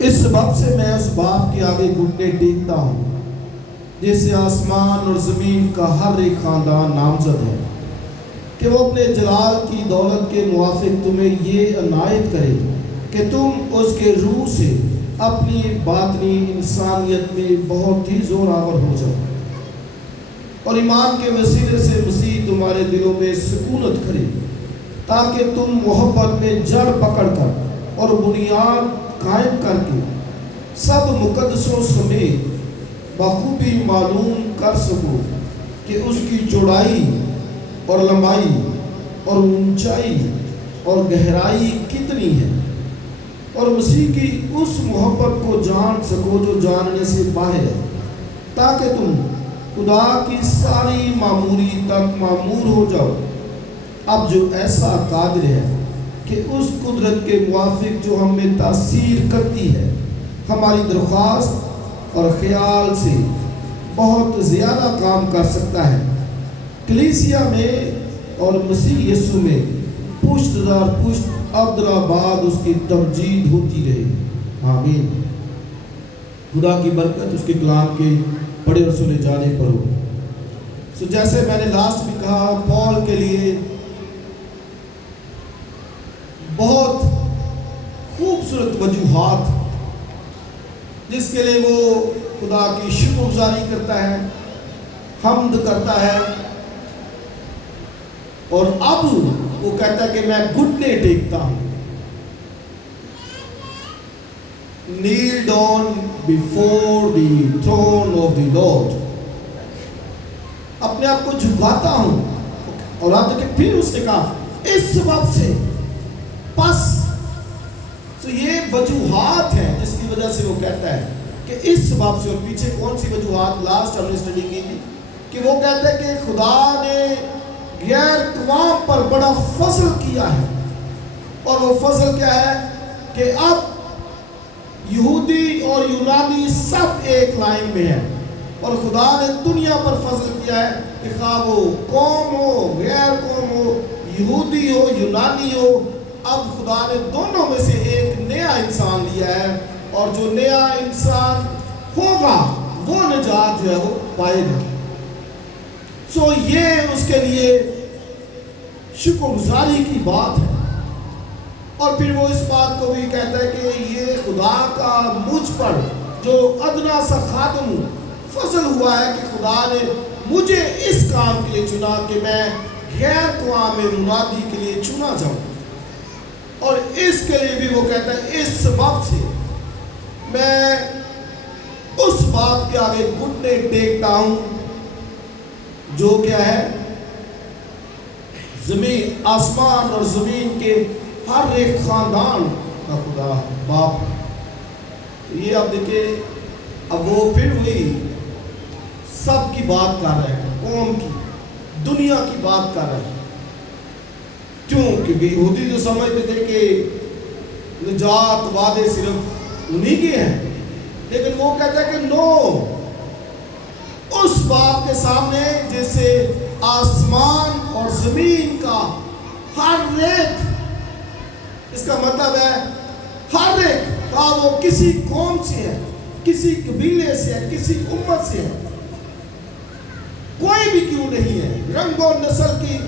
اس سبب سے میں اس باپ کے آگے گھٹنے ٹیکتا ہوں جس سے آسمان اور زمین کا ہر ایک خاندان نامزد ہے، کہ وہ اپنے جلال کی دولت کے موافق تمہیں یہ عنایت کرے کہ تم اس کے روح سے اپنی باطنی انسانیت میں بہت ہی زوراور ہو جاؤ، اور ایمان کے وسیلے سے مسیح تمہارے دلوں میں سکونت کرے، تاکہ تم محبت میں جڑ پکڑ کر اور بنیاد قائم کر کے سب مقدسوں سمیت بخوبی معلوم کر سکو کہ اس کی چوڑائی اور لمبائی اور اونچائی اور گہرائی کتنی ہے، اور مسیح کی اس محبت کو جان سکو جو جاننے سے باہر ہے، تاکہ تم خدا کی ساری معموری تک معمور ہو جاؤ۔ اب جو ایسا قادر ہے کہ اس قدرت کے موافق جو ہم میں تاثیر کرتی ہے، ہماری درخواست اور خیال سے بہت زیادہ کام کر سکتا ہے، کلیسیا میں اور مسیح یسوع میں پشت در پشت عبدالآباد اس کی تمجید ہوتی رہے، آمین۔ خدا کی برکت اس کے کلام کے پڑھے اور سنے جانے پر ہو۔ جیسے میں نے لاسٹ میں کہا، پال کے لیے بہت خوبصورت وجوہات جس کے لیے وہ خدا کی شکر گزاری کرتا ہے، حمد کرتا ہے، اور اب وہ کہتا ہے کہ میں گھٹنے ٹیکتا ہوں، kneel down before the throne of the Lord، اپنے آپ کو جھکاتا ہوں۔ اور آپ دیکھیں پھر اس نے کہا اس سبب سے، پس تو یہ وجوہات ہیں جس کی وجہ سے وہ کہتا ہے کہ اس سبب سے، اور پیچھے کون سی وجوہات لاسٹ ہم نے اسٹڈی کی تھی کہ وہ کہتا ہے کہ خدا نے غیر اقوام پر بڑا فضل کیا ہے، اور وہ فضل کیا ہے کہ اب یہودی اور یونانی سب ایک لائن میں ہیں، اور خدا نے دنیا پر فضل کیا ہے کہ خواہ وہ قوم ہو، غیر قوم ہو، یہودی ہو، یونانی ہو، اب خدا نے دونوں میں سے ایک نیا انسان لیا ہے، اور جو نیا انسان ہوگا وہ نجات جو ہے وہ پائے گا۔ سو یہ اس کے لیے شکر گزاری کی بات ہے، اور پھر وہ اس بات کو بھی کہتا ہے کہ یہ خدا کا مجھ پر جو ادنا سا خاتم فضل ہوا ہے کہ خدا نے مجھے اس کام کے لیے چنا کہ میں غیر قوام منادی کے لیے چنا جاؤں، اور اس کے لیے بھی وہ کہتا ہے اس سبب سے میں اس بات کے آگے گھٹنے ٹیکتا ہوں جو کیا ہے، زمین، آسمان اور زمین کے ہر ایک خاندان کا خدا باپ۔ یہ اب دیکھیں، اب وہ پھر وہی سب کی بات کر رہے ہیں، قوم کی، دنیا کی بات کر رہے ہیں، کیونکہ یہودی جو سمجھتے تھے کہ نجات وعدے صرف انہی کے ہیں، لیکن وہ کہتا ہے کہ نو، اس باپ کے سامنے جیسے آسمان اور زمین کا ہر ایک، اس کا مطلب ہے ہر ایک، وہ کسی قوم سے ہے، کسی قبیلے سے ہے، کسی امت سے ہے، کوئی بھی کیوں نہیں ہے، رنگ و نسل کی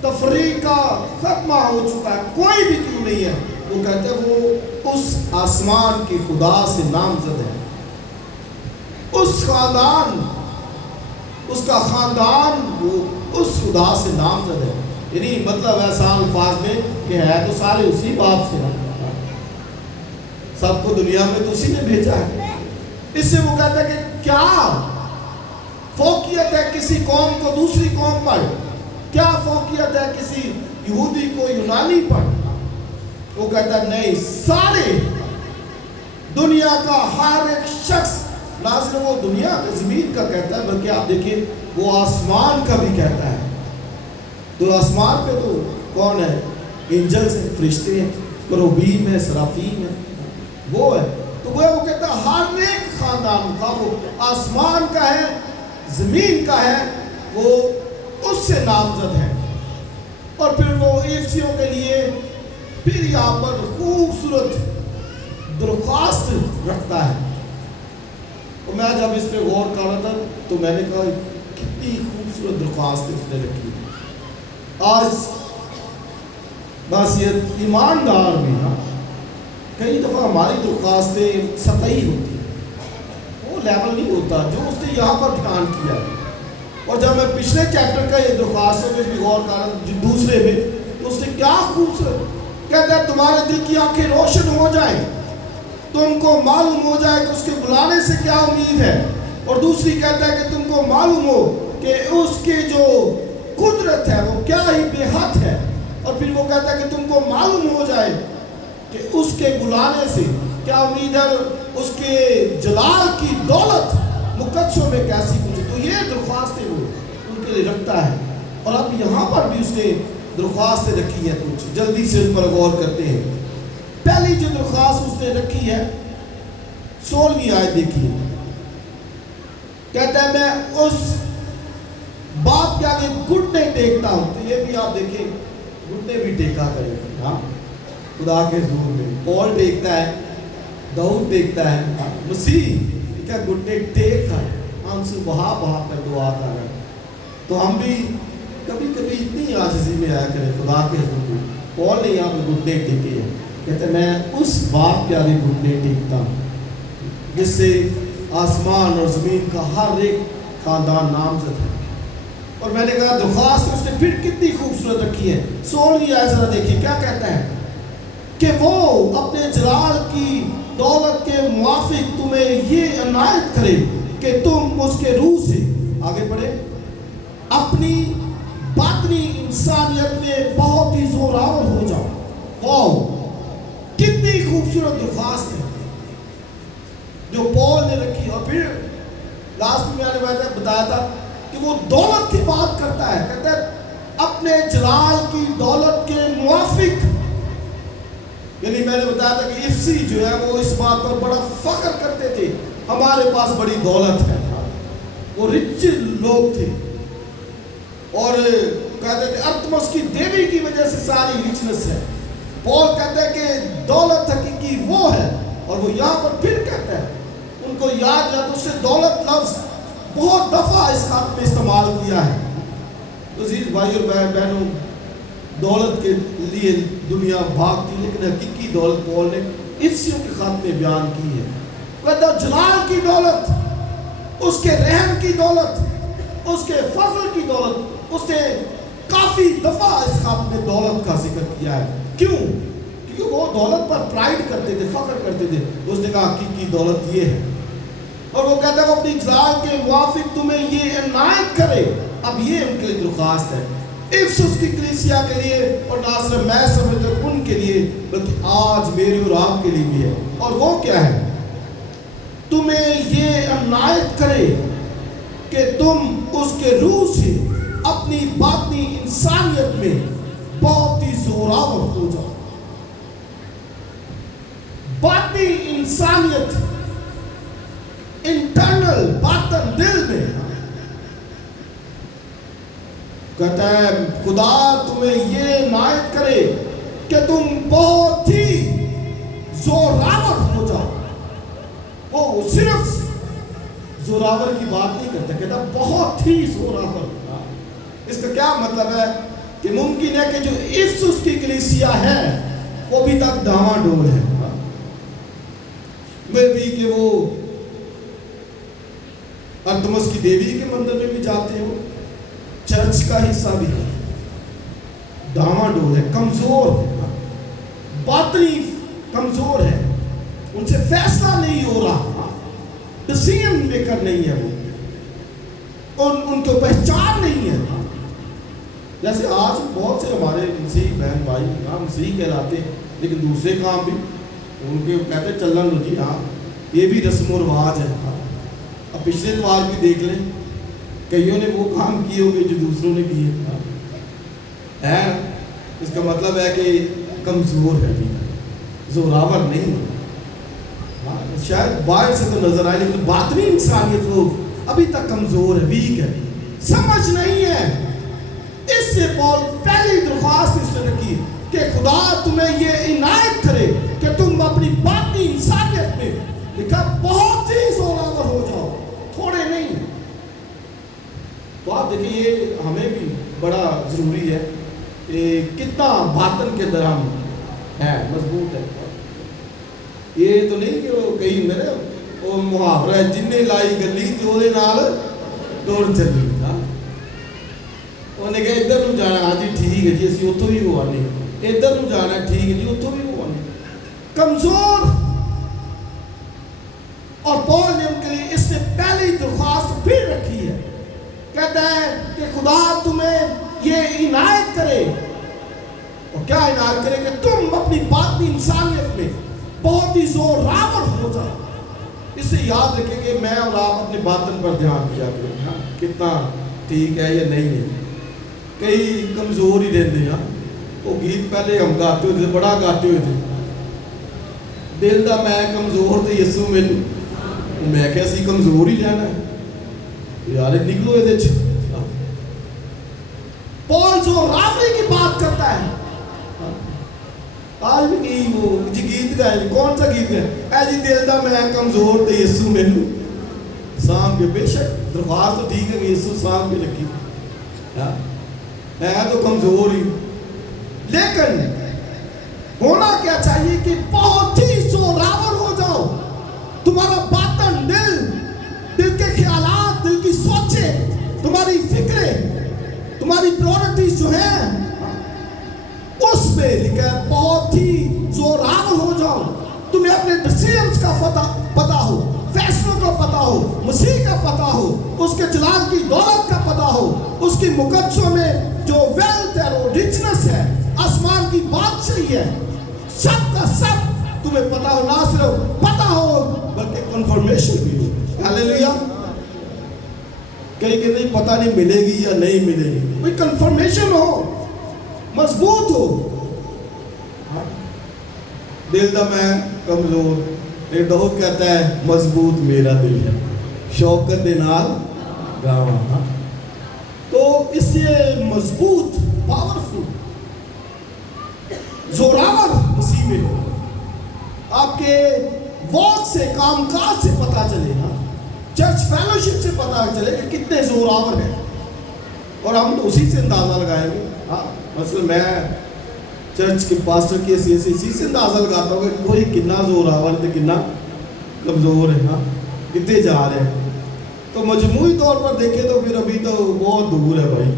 تفریق کا ختمہ ہو چکا ہے، کوئی بھی کیوں نہیں ہے، وہ کہتے ہیں وہ اس آسمان کے خدا سے نامزد ہے، اس خاندان، اس کا خاندان وہ اس خدا سے نامزد ہے، یعنی مطلب ایسا الفاظ میں کہ ہے تو سارے اسی باپ سے، سب کو دنیا میں تو اسی نے بھیجا ہے۔ اس سے وہ کہتا ہے کہ کیا فوقیت ہے کسی قوم کو دوسری قوم پر، کیا فوقیت ہے کسی یہودی کو یونانی پر؟ وہ کہتا ہے نہیں، سارے دنیا کا ہر ایک شخص، ناظرین وہ دنیا کا زمین کا کہتا ہے، بلکہ آپ دیکھیں وہ آسمان کا بھی کہتا ہے، تو آسمان پہ تو کون ہے؟ انجلز ہیں، فرشتے ہیں، کروبیم ہیں، سرافیم ہیں، وہ ہے، تو وہ کہتا ہے ہر ایک خاندان کا، وہ آسمان کا ہے، زمین کا ہے، وہ اس سے نامزد ہے۔ اور پھر وہ ایفسیوں کے لیے پھر یہاں پر خوبصورت درخواست رکھتا ہے. اور میں جب اس پہ غور کر رہا تھا تو میں نے کہا کتنی خوبصورت درخواست اس نے رکھی ہے. آج بحیثیت ایماندار بھی کئی دفعہ ہماری درخواستیں سطحی ہوتی ہیں, وہ لیول نہیں ہوتا جو اس نے یہاں پر بیان کیا ہے. اور جب میں پچھلے چیپٹر کا یہ درخواستوں میں بھی غور کر رہا تھا دوسرے میں, تو اس نے کیا خوبصورت کہتا ہے تمہارے دل کی آنکھیں روشن ہو جائیں, تم کو معلوم ہو جائے کہ اس کے بلانے سے کیا امید ہے. اور دوسری کہتا ہے کہ تم کو معلوم ہو کہ اس کے جو قدرت ہے وہ کیا ہی بے حد ہے. اور پھر وہ کہتا ہے کہ تم کو معلوم ہو جائے کہ اس کے بلانے سے کیا امید ہے, اس کے جلال کی دولت مقدسوں میں کیسی پوچھے. تو یہ درخواستیں وہ ان کے لیے رکھتا ہے. اور اب یہاں پر بھی اس نے درخواستیں رکھی ہے, کچھ جلدی سے ان پر غور کرتے ہیں. پہلی جو درخواست اس نے رکھی ہے 16ویں آیت دیکھیے, کہتا ہے میں اس باپ کے آگے گھٹنے ٹیکتا ہوں. تو یہ بھی آپ دیکھیں گھٹنے بھی ٹیکا کرے گا خدا کے حضور میں. پال ٹیکتا ہے, داؤد ٹیکتا ہے, مسیح کیا گھٹنے ٹیک کر آنسو بہا بہا کر دعا کر رہے ہیں. تو ہم بھی کبھی کبھی اتنی عاجزی میں آیا کریں خدا کے حضور میں. پال نے یہاں پہ گھٹنے ٹیکے ہیں, کہتے ہیں میں اس باپ کے آگے گھٹنے ٹیکتا ہوں جس سے آسمان اور زمین کا ہر ایک خاندان نامزد ہے. اور میں نے کہا درخواست اس نے پھر کتنی خوبصورت رکھی ہے. 16ویں آیت ذرا دیکھیے کیا کہتا ہے کہ وہ اپنے جلال کی دولت کے موافق تمہیں یہ عنایت کرے کہ تم اس کے روح سے آگے بڑھے اپنی باطنی انسانیت میں بہت ہی زوراور ہو جاؤ. واو کتنی خوبصورت درخواست ہے جو پال نے رکھی. اور پھر لاسٹ میں میں نے بتایا تھا کہ وہ دولت کی بات کرتا ہے, کہتا ہے اپنے جلال کی دولت کے موافق. یعنی میں نے بتایا تھا کہ افسی جو ہے وہ اس بات پر بڑا فخر کرتے تھے ہمارے پاس بڑی دولت ہے. وہ رچ لوگ تھے اور کہتے تھے ارتمس کی دیوی کی وجہ سے ساری رچنس ہے. پال کہتا ہے کہ دولت حقیقی وہ ہے. اور وہ یہاں پر پھر کہتا ہے ان کو یاد ہے تو اس نے دولت لفظ بہت دفعہ اس خط میں استعمال کیا ہے. عزیز بھائی اور بہنوں دولت کے لیے دنیا بھاگتی لیکن حقیقی دولت پال نے افسیوں کے خط میں بیان کی ہے. کہتا جلال کی دولت, اس کے رحم کی دولت, اس کے فضل کی دولت. اس نے کافی دفعہ اس خط میں دولت کا ذکر کیا ہے. کیوں؟ کیونکہ وہ دولت پر پرائڈ کرتے تھے, فخر کرتے تھے. اس نے کہا حقیقی دولت یہ ہے. اور وہ کہتا ہے وہ اپنی جلال کے موافق تمہیں یہ عنایت کرے. اب یہ ان کے لیے درخواست ہے افسس کی کلیسیا کے لیے, اور نہ صرف میں سمجھتا ہوں ان کے لیے بلکہ آج میرے اور آپ کے لیے بھی ہے. اور وہ کیا ہے؟ تمہیں یہ عنایت کرے کہ تم اس کے روح سے اپنی باطنی انسانیت میں بہت ہی زوراور ہو جاؤ. باطنی انسانیت, انٹرنل باطن دل میں. کہتا ہے خدا تمہیں یہ عنایت کرے کہ تم بہت ہی زوراور ہو جاؤ. وہ صرف زوراور کی بات نہیں کرتا, کہتا بہت ہی زوراور. اس کا کیا مطلب ہے کہ ممکن ہے کہ جو افسس کی کلیسیا ہے وہ ابھی تک داواں ڈول ہے. میں بھی کہ وہ ارتمس کی دیوی کے مندر میں بھی جاتے ہو, چرچ کا حصہ بھی ہے, داواں ڈول ہے, کمزور ہے, باطنی کمزور ہے, ان سے فیصلہ نہیں ہو رہا, ڈیسیژن میکر نہیں ہے وہ, ان کو پہچان نہیں ہے. جیسے آج بہت سے ہمارے مسیح بہن بھائی مسیح کہلاتے ہیں لیکن دوسرے کام بھی ان کے کہتے ہیں چلن لو جی, ہاں یہ بھی رسم و رواج ہے. اب پچھلے اتوار بھی دیکھ لیں کئیوں نے وہ کام کیے ہوں گے جو دوسروں نے کیے ہے. اس کا مطلب ہے کہ کمزور ہے, زوراور نہیں ہے. شاید باہر سے تو نظر آئے لیکن باطنی انسانیت وہ ابھی تک کمزور ہے, ویک ہے, سمجھ نہیں ہے. اس سے پال پہلی درخواست اس نے رکھی کہ خدا تمہیں یہ عنایت کرے کہ تم اپنی باطنی انسانیت میں, بڑا ضروری ہے کہ کتنا باطن کے اندر ہم ہے مضبوط ہے. یہ تو نہیں کہ وہ کہیں میرے وہ محاورہ ہے جن نے لائی گلی تے وہ دوڑ چلی. انہیں کہا ادھر نو جانا ہاں جی ٹھیک ہے جی اسی اتوں بھی ہوا نہیں, ادھر نو جانا ٹھیک ہے جی اتوں بھی ہوا نہیں. کمزور. اور پول نے ان کے لیے اس سے پہلی درخواست پھر رکھی ہے, کہتا ہے کہ خدا تمہیں یہ عنایت کرے. اور کیا عنایت کرے کہ تم اپنی باطنی انسانیت میں بہت ہی زور آور ہو جاؤ. اس سے یاد رکھیں کہ میں اور آپ اپنے باطن پر دھیان دیا کریں کتنا ٹھیک ہے یا نہیں ہے. کئی کمزور ہی رہتے ہیں. وہ گیت پہلے ہم گاتے ہوئے تھے, بڑا گاتے ہوئے تھے, دل دا میں کمزور تے یسو مینوں. میں کہ اسی کمزور ہی رہنا ہے یار, نکلو یہ. پول زور آوری کی بات کرتا ہے. آج بھی وہ جی گیت گائے, کون سا گیت ہے؟ اے جی دل دا میں کمزور تے یسو مینوں سام کے. بے شک درخواست تو ٹھیک ہے کہ یسو سام کے رکھی ہے تو کمزور ہی, لیکن ہونا کیا چاہیے کہ بہت ہی زوراور ہو جاؤ. تمہارا باطن دل کے خیالات, دل کی سوچیں, تمہاری فکریں, تمہاری پرائورٹیز جو ہیں اس میں لکھا ہے بہت ہی زوراور ہو جاؤ. تمہیں اپنے ڈیسیژنز کا پتا ہو, فیصلوں کا پتا ہو, مسیح کا پتا ہو, اس کے جلال کی دولت کا پتا ہو, اس کی مقدسوں میں جو ویلتھ ہے, وہ ریچنس ہے, آسمان کی بادشاہی ہے, سب کا سب تمہیں پتا ہو. نہ صرف پتا ہو بلکہ کنفرمیشن بھی ہو. ہاللیلویا. کہیں کہ نہیں پتہ نہیں ملے گی یا نہیں ملے گی, کوئی کنفرمیشن ہو, مضبوط ہو. دل دا میں کمزور, ایک دو کہتا ہے مضبوط میرا دل ہے, شوکت دے نال گاواں. تو اس سے مضبوط, پاورفل, زوراور مسیح میں ہو. آپ کے واک سے, کام کاج سے پتا چلے نا, چرچ فیلوشپ سے پتا چلے کہ کتنے زوراور ہیں. اور ہم تو اسی سے اندازہ لگائیں گے. ہاں مثلا میں چرچ کے پاسٹر کی حیثیت سے اسی سے اندازہ لگاتا ہوں کہ کوئی کتنا زوراور ہے, کتنا کمزور ہے, ہاں کتنے جا رہے ہیں. تو مجموعی طور پر دیکھیں تو پھر ابھی تو بہت دور ہے بھائی,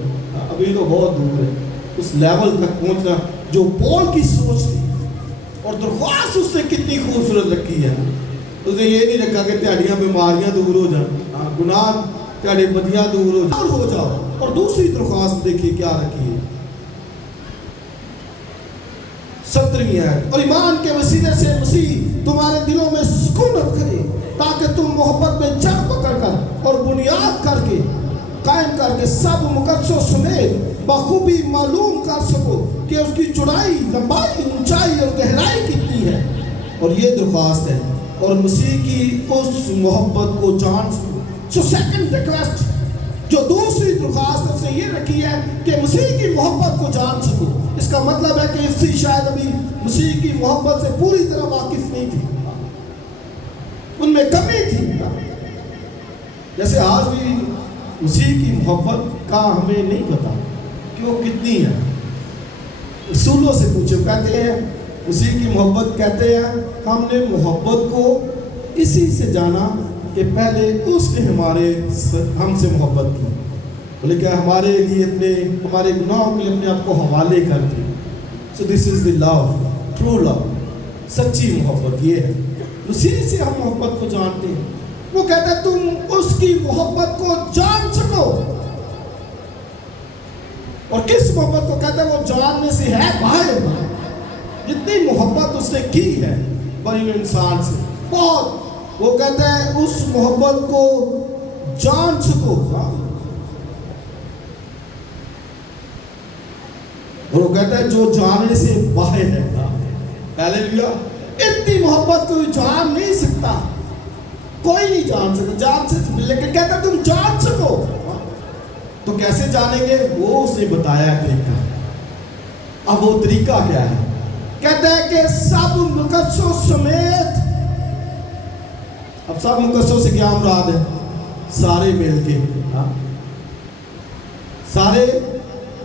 ابھی تو بہت دور ہے اس لیول تک پہنچنا جو پول کی سوچ تھی. اور درخواست اس نے کتنی خوبصورت رکھی ہے. اس نے یہ نہیں رکھا کہ تہاڑیاں بیماریاں دور ہو جائیں, گناہ تہاڑے بدیاں دور ہو جاؤ. اور دوسری درخواست دیکھیے کیا رکھی ہے, 17ویں آیت, اور ایمان کے وسیلے سے مسیح تمہارے دلوں میں سکونت کرے تاکہ تم محبت میں جڑ پکڑ کر اور بنیاد کر کے قائم کر کے سب مقدسوں سمیت بخوبی معلوم کر سکو کہ اس کی چوڑائی, لمبائی, اونچائی اور گہرائی کتنی ہے. اور یہ درخواست ہے, اور مسیح کی اس محبت کو جان سکو. سو سیکنڈ ریکویسٹ جو دوسری درخواست سے یہ رکھی ہے کہ مسیح کی محبت کو جان سکو. اس کا مطلب ہے کہ افسی شاید ابھی مسیح کی محبت سے پوری طرح واقف نہیں تھی, ان میں کمی تھی. جیسے آج بھی مسیح کی محبت کا ہمیں نہیں پتا کہ وہ کتنی ہے. رسولوں سے پوچھو, کہتے ہیں مسیح کی محبت, کہتے ہیں ہم نے محبت کو اسی سے جانا کہ پہلے اس نے ہم سے محبت کی, بلکہ ہمارے لیے ہمارے گناہوں کے لیے اپنے آپ کو حوالے کر دی. سو دس از دی لو, ٹرو لو, سچی محبت یہ ہے. مسیح سے ہم محبت کو جانتے ہیں. وہ کہتا ہے تم اس کی محبت کو جان سکو. اور کس محبت کو کہتا ہے, وہ جاننے سے ہے باہر. جتنی محبت اس نے کی ہے بنی انسان سے بہت, وہ کہتا ہے اس محبت کو جان سکو. اور وہ کہتا ہے جو جانے سے باہر ہے. ہاللیلویا. اتنی محبت کوئی جان نہیں سکتا, کوئی نہیں جان سکتا, لیکن کہتا ہے تم جان سکو. تو کیسے جانیں گے, وہ اس نے بتایا طریقہ. اب وہ طریقہ کیا ہے, کہتا ہے کہ سب مقدسوں سمیت. اب سب مقدسوں سے کیا مراد ہے, سارے مل کے, سارے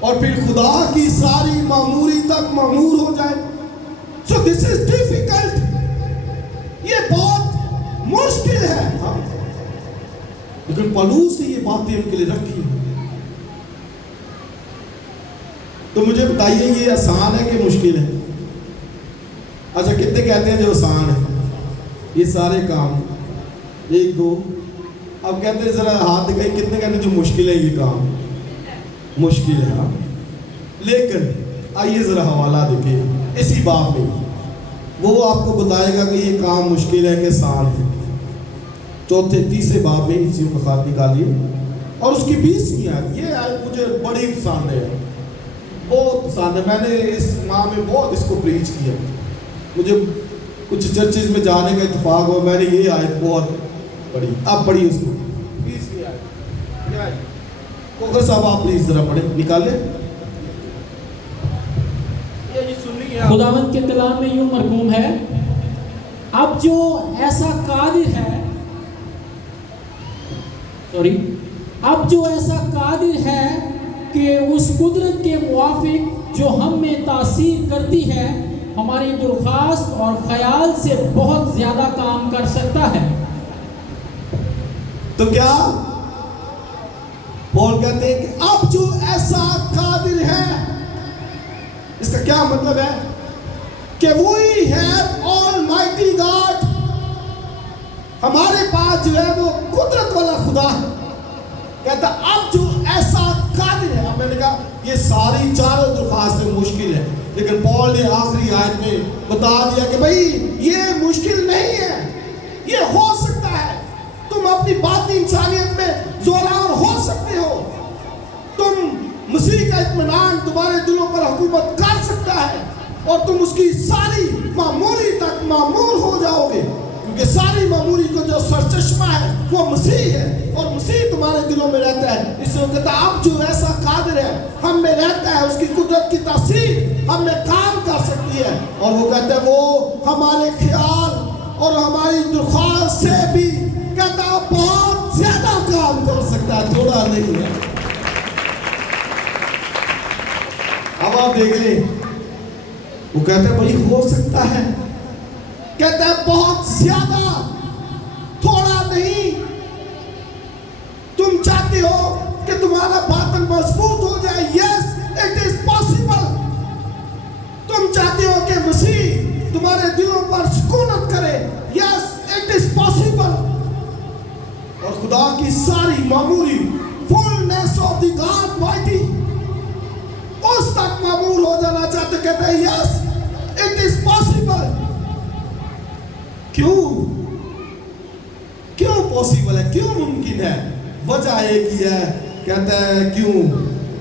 اور پھر خدا کی ساری معموری تک معمور ہو جائے. So this is difficult. یہ بہت مشکل ہے. لیکن پولس نے یہ باتیں ان کے لیے رکھی. تو مجھے بتائیے یہ آسان ہے کہ مشکل ہے؟ اچھا کتنے کہتے ہیں جو آسان ہے یہ سارے کام؟ 1 2. اب کہتے ہیں ذرا ہاتھ دکھائیے کتنے کہتے ہیں جو مشکل ہے یہ کام مشکل ہے. لیکن آئیے ذرا حوالہ دیکھیں اسی باب میں وہ آپ کو بتائے گا کہ یہ کام مشکل ہے کہ آسان ہے. 4-3 باب میں افسیوں کا خط نکالیے اور اس کی 20ویں آیت. یہ آیت مجھے بڑی پسند ہے, بہت پسند ہے. میں نے اس ماہ میں بہت اس کو پریچ کیا. مجھے کچھ چرچز میں جانے کا اتفاق ہوا, میں نے یہ آیت بہت پڑھی. آپ پڑھی اس کو 20ویں آیت. کوکر صاحب آپ پلیز ذرا پڑھیں نکالیں. خداوند کے کلام میں یوں مرقوم ہے, اب جو ایسا قادر ہے اب جو ایسا قادر ہے کہ اس قدرت کے موافق جو ہم میں تاثیر کرتی ہے ہماری درخواست اور خیال سے بہت زیادہ کام کر سکتا ہے. تو کیا پول کہتے ہیں کہ اب جو ایسا قادر ہے, اس کا کیا مطلب ہے کہ وہی ہے آلمائٹی گاڈ. ہمارے پاس جو ہے وہ قدرت والا خدا ہے. کہتا اب جو ایسا قادر ہے. اب میں نے کہا یہ ساری چاروں درخواستیں مشکل ہے, لیکن پول نے آخری آیت میں بتا دیا کہ بھئی یہ مشکل نہیں ہے, یہ ہو سکتا ہے. تم اپنی باطنی انسانیت میں زورآور ہو سکتے ہو. تم مسیح کا اطمینان تمہارے دلوں پر حکومت کر سکتا ہے اور تم اس کی ساری معموری تک معمور ہو جاؤ گے, کیونکہ ساری معموری کو جو سرچشمہ ہے وہ مسیح ہے اور مسیح تمہارے دلوں میں رہتا ہے. اس سے وہ کہتا ہے اب جو ایسا قادر ہے ہم میں رہتا ہے, اس کی قدرت کی تاثیر ہم میں کام کر سکتی ہے. اور وہ کہتا ہے وہ ہمارے خیال اور ہماری درخواست سے بھی کہتا ہے بہت زیادہ کام کر سکتا ہے, تھوڑا نہیں ہے. اب آپ دیکھ لیں وہ کہتا ہے بھائی ہو سکتا ہے, کہتا ہے بہت زیادہ, تھوڑا نہیں. تم چاہتے ہو کہ تمہارا باطن مضبوط ہو جائے, یس اٹ از پاسبل. تم چاہتے ہو کہ مسیح تمہارے دلوں پر سکونت کرے, یس اٹ از پاسبل. اور خدا کی ساری معموری فلنس آف دی گاڈ مائٹی اس تک معمور ہو جانا چاہتے, کہتے ہیں یس اٹ از پاسبل. کیوں پاسبل ہے, کیوں ممکن ہے؟ وجہ ایک ہی ہے, کہتا ہے کیوں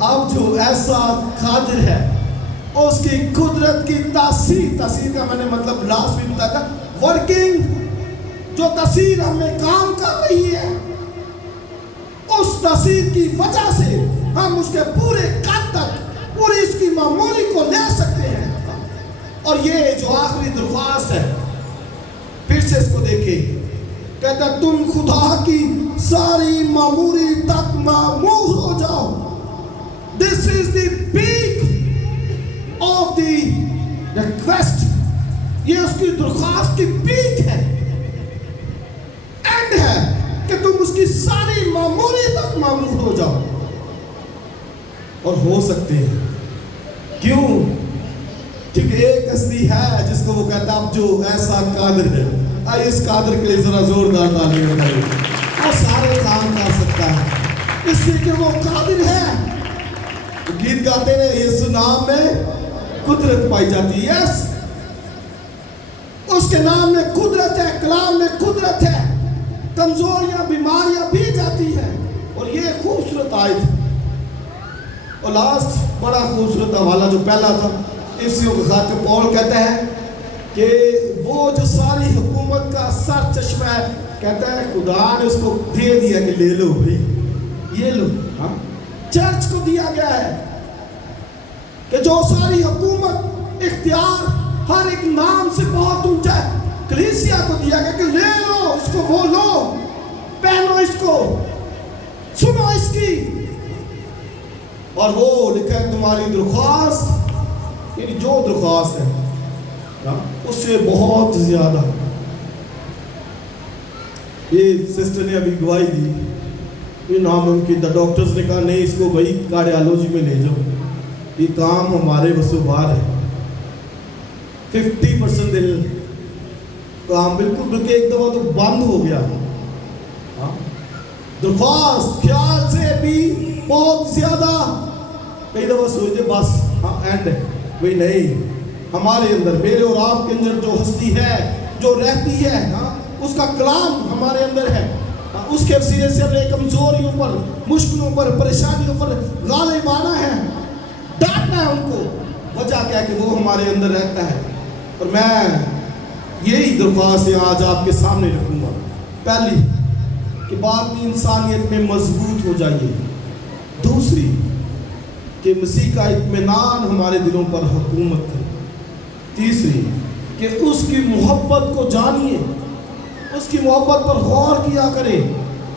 اب جو ایسا قادر ہے اس کی قدرت کی تاثیر کا میں نے مطلب لاسٹ میں بتایا تھا, ورکنگ, جو تاثیر ہم میں کام کر رہی ہے, اس تاثیر کی وجہ سے ہم اس کے پورے قد تک پوری اس کی معمولی کو لے سکتے ہیں. اور یہ جو آخری درخواست ہے پھر سے اس کو دیکھیں, کہتا ہے تم خدا کی ساری معموری تک معمور ہو جاؤ. This is the peak of the request. یہ اس کی درخواست کی پیک ہے, اینڈ ہے کہ تم اس کی ساری معمولی تک معمور ہو جاؤ. اور ہو سکتے ہیں. کیوں؟ ٹھیک ایک ہستی ہے جس کو وہ کہتا ہے اب جو ایسا قادر ہے. آئیے اس قادر کے لیے ذرا زوردار تالیاں بجائیے. وہ سارے کام کر سکتا ہے اس لیے کہ وہ قادر ہے. گیت گاتے ہیں یسوع نام میں قدرت پائی جاتی ہے. یس, اس کے نام میں قدرت ہے, کلام میں قدرت ہے. کمزوریاں بیماریاں بھی جاتی ہیں. اور یہ خوبصورت آیت. اور لاسٹ بڑا خوبصورت حوالہ جو پہلا تھا افسیوں کے خط میں پول کہتا ہے کہ وہ جو ساری حکومت کا سر چشمہ ہے, کہتا ہے خدا نے اس کو دے دیا کہ لے لو بھائی, یہ لو. ہاں چرچ کو دیا گیا ہے کہ جو ساری حکومت اختیار ہر ایک نام سے بہت اونچا ہے. کلیسیا کو دیا گیا کہ لے لو اس کو, وہ لو, پہنو اس کو, سنو اس کی. اور وہ لکھا ہے تمہاری درخواست، یعنی جو درخواست ہے اس سے بہت زیادہ. یہ سسٹر نے ابھی گواہی دی، یہ ناممکن تھا. ڈاکٹرز نے کہا نہیں، اس کو وہی کارڈیالوجی میں لے جاؤ، یہ کام ہمارے وسو باہر ہے. 50% دل کام بالکل ایک دفعہ تو بند ہو گیا. درخواست خیال سے بھی بہت زیادہ. کئی دفعہ سوچتے بس اینڈ ہے، وہی نہیں. ہمارے اندر، میرے اور آپ کے اندر جو ہستی ہے، جو رہتی ہے، اس کا کلام ہمارے اندر ہے. اس کے وسیلے سے اپنے کمزوریوں پر، مشکلوں پر، پریشانیوں پر غالب آنا ہے، ڈانٹنا ہے ان کو. وجہ کیا ہے کہ وہ ہمارے اندر رہتا ہے. اور میں یہی درخواست آج آپ کے سامنے رکھوں گا. پہلی کہ باطنی انسانیت میں مضبوط ہو جائیے. دوسری کہ مسیح کا اطمینان ہمارے دلوں پر حکومت کرے. تیسری کہ اس کی محبت کو جانیے، اس کی محبت پر غور کیا کرے.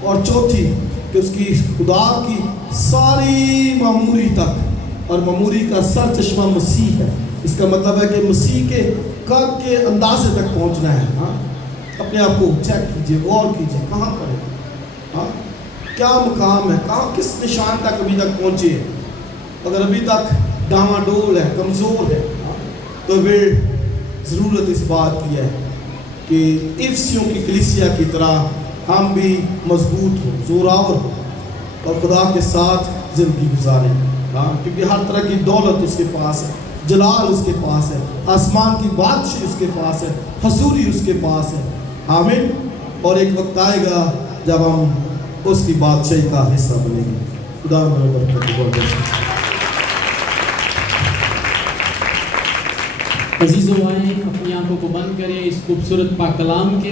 اور چوتھی کہ اس کی خدا کی ساری معموری تک، اور معموری کا سر چشمہ مسیح ہے. اس کا مطلب ہے کہ مسیح کے قد کے اندازے تک پہنچنا ہے. اپنے آپ کو چیک کیجئے، غور کیجئے، کہاں پر ہے، کیا مقام ہے، کہاں کس نشان تک ابھی تک پہنچے. اگر ابھی تک ڈاواں ڈول ہے، کمزور ہے، تو پھر ضرورت اس بات کی ہے کہ افسیوں کی کلیسیا کی طرح ہم بھی مضبوط ہوں، زوراور ہوں، اور خدا کے ساتھ زندگی گزاریں. کیونکہ ہر طرح کی دولت اس کے پاس ہے، جلال اس کے پاس ہے، آسمان کی بادشاہی اس کے پاس ہے، حضوری اس کے پاس ہے. آمین. اور ایک وقت آئے گا جب ہم اس کی بادشاہی کا حصہ بنیں گے. خدا ہمیں برکت دے. عزیزو آئیں، اپنی آنکھوں کو بند کریں اس خوبصورت پاک کلام کے